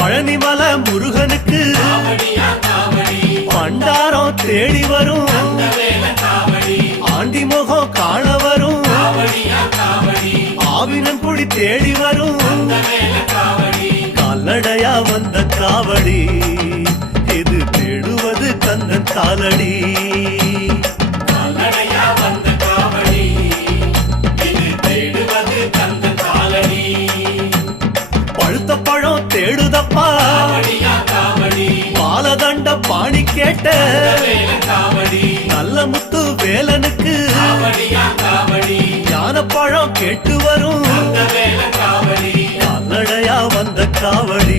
பழனிமலை முருகனுக்கு பண்டாரம் தேடி வரும் ஆண்டி முகம் காண வரும் ஆவினங்குடி தேடி வரும் கால்நடையா வந்த காவடி இது தேடுவது கந்தன் காலடி பழுத்த பழம் தேடுதப்பா பாலதண்ட பாணி கேட்ட நல்ல முத்து வேலனுக்கு ஞான பழம் கேட்டு வரும் கால்நடையா வந்த காவடி